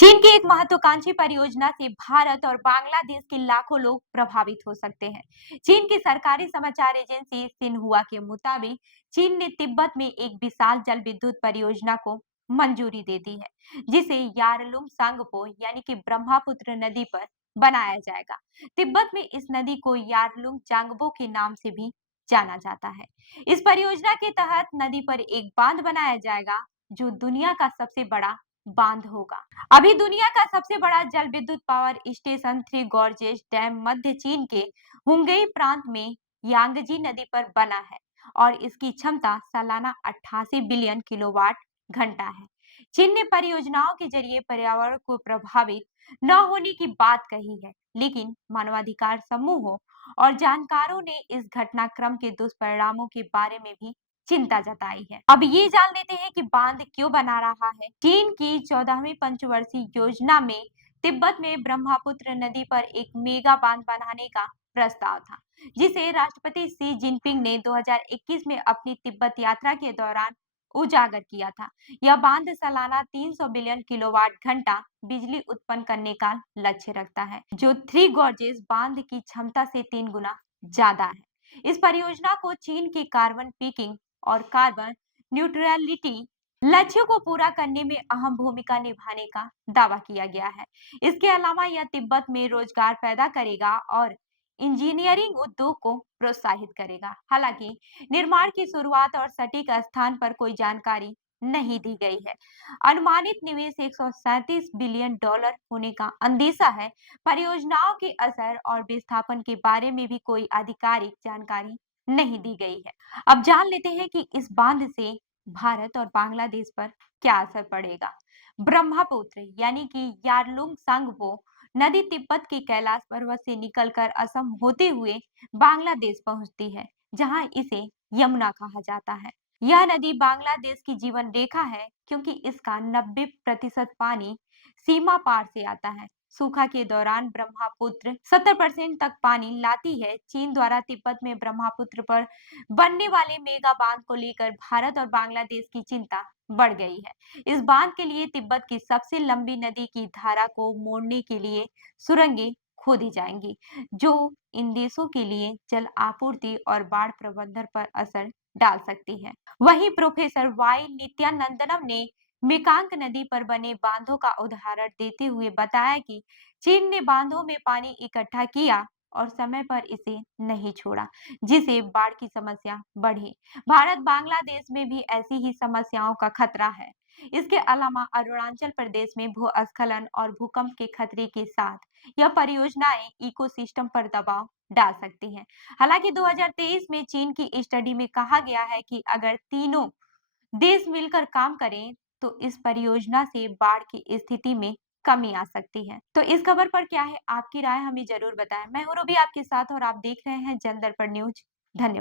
चीन की एक महत्वाकांक्षी परियोजना से भारत और बांग्लादेश के लाखों लोग प्रभावित हो सकते हैं। चीन की सरकारी समाचार एजेंसी सिन्हुआ के मुताबिक चीन ने तिब्बत में एक विशाल जल विद्युत परियोजना को मंजूरी दे दी है, जिसे यारलुंग सांगपो यानी कि ब्रह्मपुत्र नदी पर बनाया जाएगा। तिब्बत में इस नदी को यारलुंग चांगबो के नाम से भी जाना जाता है। इस परियोजना के तहत नदी पर एक बांध बनाया जाएगा, जो दुनिया का सबसे बड़ा बांध होगा। अभी दुनिया का सबसे बड़ा जल विद्युत power station Three Gorges Dam मध्य चीन के हुंगेई प्रांत में यांगजी नदी पर बना है और इसकी क्षमता सालाना 88 बिलियन किलोवाट घंटा है। चीन ने परियोजनाओं के जरिए पर्यावरण को प्रभावित न होने की बात कही है, लेकिन मानवाधिकार समूहों और जानकारों ने इस घटनाक्रम के दुष्परिणामों के बारे में भी चिंता जताई है। अब ये जान लेते हैं कि बांध क्यों बना रहा है। चीन की 14वीं पंचवर्षीय योजना में तिब्बत में ब्रह्मपुत्र नदी पर एक मेगा बांध बनाने का प्रस्ताव था, जिसे राष्ट्रपति शी जिनपिंग ने 2021 में अपनी तिब्बत यात्रा के दौरान उजागर किया था। यह बांध सालाना 300 बिलियन किलोवाट घंटा बिजली उत्पन्न करने का लक्ष्य रखता है, जो थ्री गॉर्जेस बांध की क्षमता से 3 गुना ज्यादा है। इस परियोजना को चीन के कार्बन पीकिंग और कार्बन न्यूट्रलिटी लक्ष्यों को पूरा करने में अहम भूमिका निभाने का दावा किया गया है। इसके अलावा यह तिब्बत में रोजगार पैदा करेगा और इंजीनियरिंग उद्योग को प्रोत्साहित करेगा। हालांकि निर्माण की शुरुआत और सटीक स्थान पर कोई जानकारी नहीं दी गई है। अनुमानित निवेश 137 बिलियन डॉलर होने का अंदेशा है। परियोजनाओं के असर और विस्थापन के बारे में भी कोई आधिकारिक जानकारी नहीं दी गई है। अब जान लेते हैं कि इस बांध से भारत और बांग्लादेश पर क्या असर पड़ेगा। ब्रह्मपुत्र यानी कि यारलुंग सांगपो नदी तिब्बत के कैलाश पर्वत से निकलकर असम होते हुए बांग्लादेश पहुंचती है, जहां इसे यमुना कहा जाता है। यह नदी बांग्लादेश की जीवन रेखा है, क्योंकि इसका 90% पानी सीमा पार से आता है। सूखा के दौरान ब्रह्मपुत्र 70% तक पानी लाती है। चीन द्वारा तिब्बत में ब्रह्मपुत्र पर बनने वाले मेगा बांध को लेकर भारत और बांग्लादेश की चिंता बढ़ गई है। इस बांध के लिए तिब्बत की सबसे लंबी नदी की धारा को मोड़ने के लिए सुरंगें खोदी जाएंगी, जो इन देशों के लिए जल आपूर्ति और बाढ़ प्रबंधन पर असर डाल सकती है। वहीं प्रोफेसर वाई नित्यानंदनम ने मेकांग नदी पर बने बांधों का उदाहरण देते हुए बताया कि चीन ने बांधों में पानी इकट्ठा किया और समय पर इसे नहीं छोड़ा, जिसे बाढ़ की समस्या बढ़ी। भारत बांग्लादेश में भी ऐसी ही समस्याओं का खतरा है। इसके अलावा अरुणाचल प्रदेश में भूस्खलन और भूकंप के खतरे के साथ यह परियोजनाएं इकोसिस्टम पर दबाव डाल सकती हैं। हालांकि 2023 में चीन की स्टडी में कहा गया है कि अगर तीनों देश मिलकर काम करें तो इस परियोजना से बाढ़ की स्थिति में कमी आ सकती है। तो इस खबर पर क्या है आपकी राय, हमें जरूर बताएं। मैं हूं रूबी आपके साथ और आप देख रहे हैं जन दर्पण न्यूज। धन्यवाद।